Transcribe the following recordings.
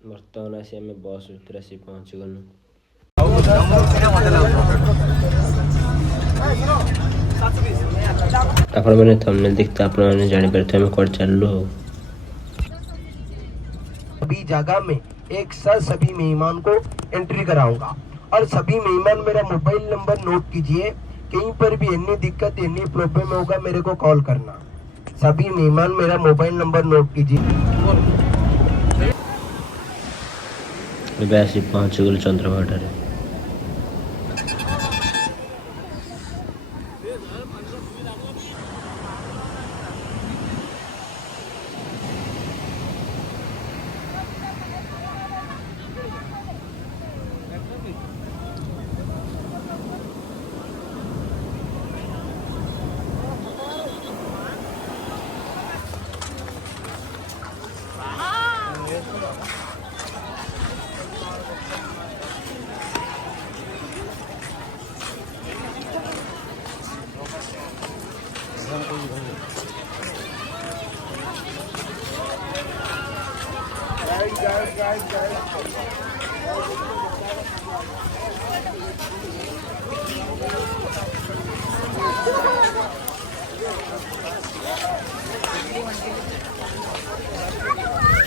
बर्तमान आसी आम बस भितर आसी पहुँची गलु। आपण मैंने थंबनेल देखते आपण मैंने जानी पारे आम कौन चलू। अभी जगह में एक साथ सभी मेहमान को एंट्री कराऊंगा और सभी मेहमान मेरा मोबाइल नंबर नोट कीजिए। कहीं पर भी एनी दिक्कत एनी प्रॉब्लम होगा मेरे को कॉल करना। सभी मेहमान मेरा मोबाइल नंबर नोट कीजिए। आसी पहुँची गलु चंद्रभागा।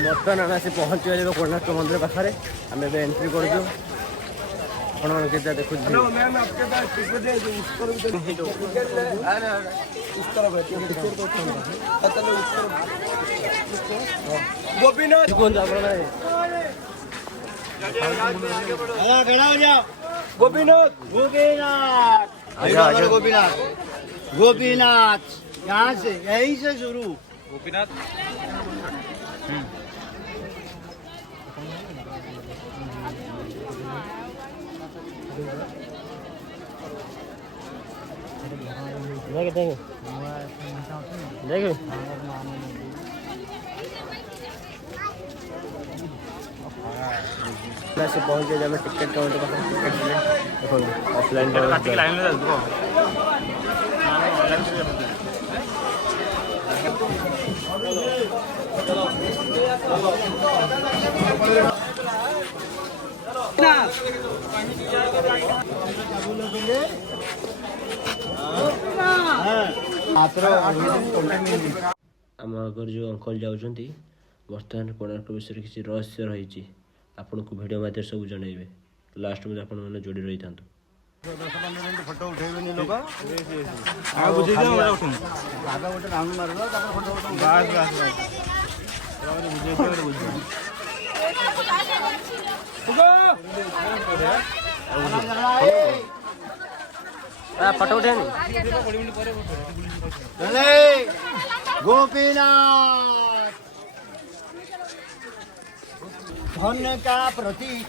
बर्तमान आम आसी पहुँची गले कोणार्क मंदिर पाखे आम एंट्री कर देखो गोपीनाथ गोपीनाथ गोपीनाथ गोपीनाथ यहाँ से यहीं से शुरू गोपीनाथ। देख पहुँच गए जब टिकट काउंटर टिकट ऑफलाइन आम आगर जो अंकल जाऊँगी बर्तमान कोणार्क विषय किसी रहस्य रही आपन को वीडियो माध्यम सब जनइबे। लास्ट में आपण मैंने जोड़ी रही था फोटो उठेबे लोग फोटो उठे गोपीनाथ धन का प्रतीक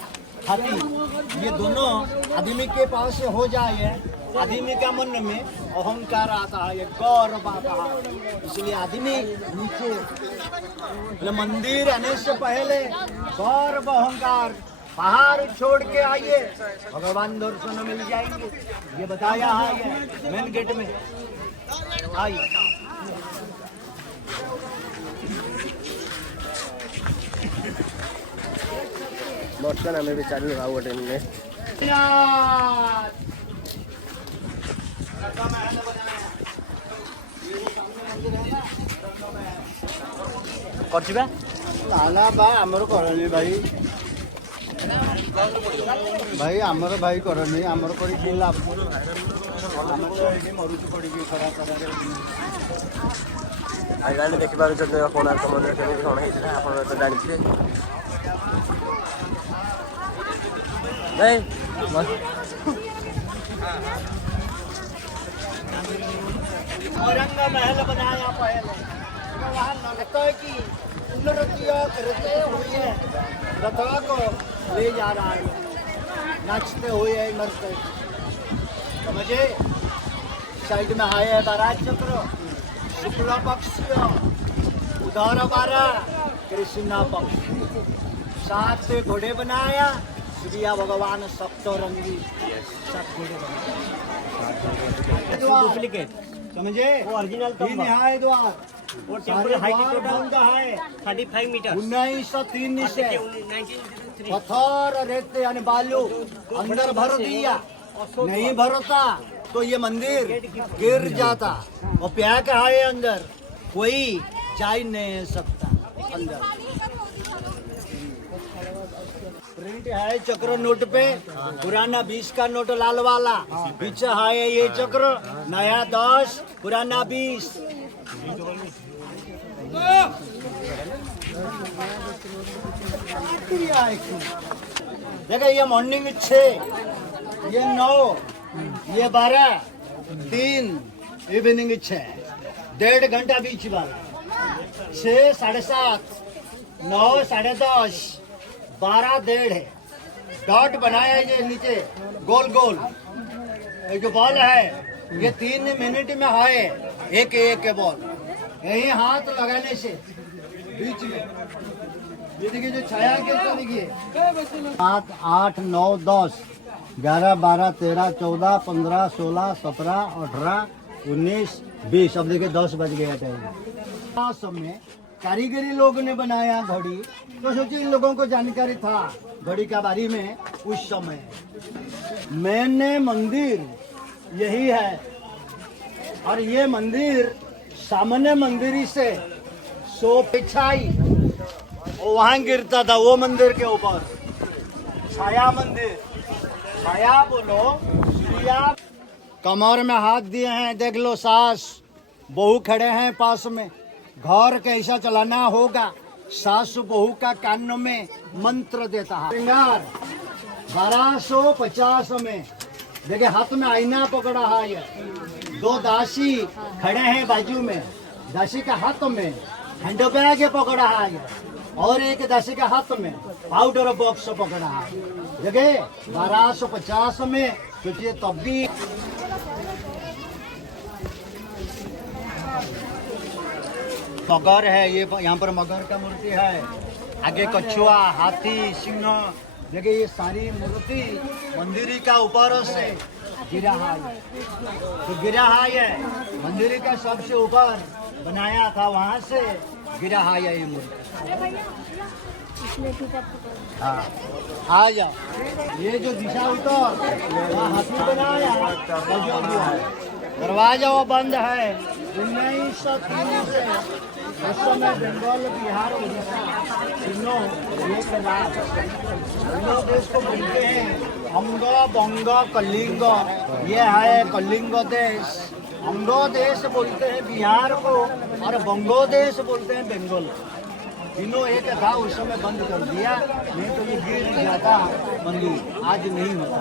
हाथी, ये दोनों आदमी के पास से हो जाए आदमी का मन में अहंकार आता है, गौरव आता है। इसलिए आदमी नीचे मंदिर आने से पहले गौरव अहंकार पहाड़ छोड़ के आइए, भगवान दर्शन मिल जाएंगे। ये बताया है मेन गेट में आइए। बर्तमान आम भी चलू आउ गोटे लाला बा आमर करनी भाई भाई आमर भाई करनी आमर करी लाभ मरुच पड़ी खराब आगे देखिपार कोणार्क मंदिर केमी कौन होता आप तो जानते औरंग महल बनाया पहले, वहाँ नर्तक की नृत्य करते हुए रथवा को ले जा रहा है, नाचते हुए नर्तक समझे। साइड में है बारात चक्र, शुक्ल पक्ष उधर 12 कृष्णा पक्ष, 7 घोड़े बनाया श्रिया भगवान सप्तरंगी 7 घोड़े बनाया। डुप्लीकेट समझे? वो ओरिजिनल तीन तंबा। यहाँ है द्वार, वो सारे टेम्पल हाइट द्वार टोटल बंद है। 35 मीटर 1903 से 1903 पत्थर रेत यानी बालू अंदर भर दिया, नहीं भरता तो ये मंदिर गिर जाता और पैक है अंदर, कोई जा ही नहीं सकता अंदर। प्रिंट है चक्र नोट पे, पुराना 20 का नोट लाल वाला, पीछे है ये चक्र, नया 10 पुराना 20। देखो ये मॉर्निंग 6, ये 9, ये 12, 3, इवनिंग 6, 1.5 घंटा बीच वाला, 6, 7:30, 9, 10:30, 12, 1.5 है। डॉट बनाया ये नीचे गोल गोल, ये जो बॉल है ये 3 मिनट में है, एक एक बॉल, यही हाथ लगाने से बीच में ये देखिए जो छाया के ऊपर देखिए 7, 8, 9, 10, 11, 12, 13, 14, 15, 16, 17, 18, 19, 20। अब देखिए 10 बज गया टाइम। समय कारीगरी लोग ने बनाया घड़ी, तो सोचिए इन लोगों को जानकारी था घड़ी के बारे में उस समय। मैंने मंदिर यही है, और ये मंदिर सामान्य मंदिर से 100 पिछाई वहां गिरता था, वो मंदिर के ऊपर छाया मंदिर, छाया बोलो सूर्या। कमर में हाथ दिए हैं, देख लो सास बहू खड़े हैं पास में, घर कैसा चलाना होगा, सास बहू का कान में मंत्र देता है। श्रृंगार 1250 में देखिए हाथ में आईना पकड़ा है, ये 2 दासी खड़े हैं बाजू में, दासी का हाथ में हैंडबैग पकड़ा है, और एक दासी का हाथ में पाउडर बॉक्स पकड़ा है। देखिए 1250 में सोचिए तब भी। मगर है ये, यहाँ पर मगर का मूर्ति है, आगे कछुआ, हाथी, सिंह। देखिए ये सारी मूर्ति मंदिर का ऊपर से गिरा है, तो गिरा है ये मंदिर का सबसे ऊपर बनाया था, वहाँ से गिरा है ये मूर्ति। हाँ आ जाओ, ये जो दिशा उतर वहाँ हाथी बनाया, दरवाजा वो बंद है 1903 से। उस समय बंगाल, बिहार, उड़ीसा तीनों एक राज्य, तीनों देश को बोलते हैं अंग, बंग, कलिंग। ये है कलिंग देश, अंगो देश बोलते हैं बिहार को, और बंगो देश बोलते हैं बंगाल। तीनों एक था, उस समय बंद कर दिया, नहीं तो ये गिर जाता मंदिर, आज नहीं होता।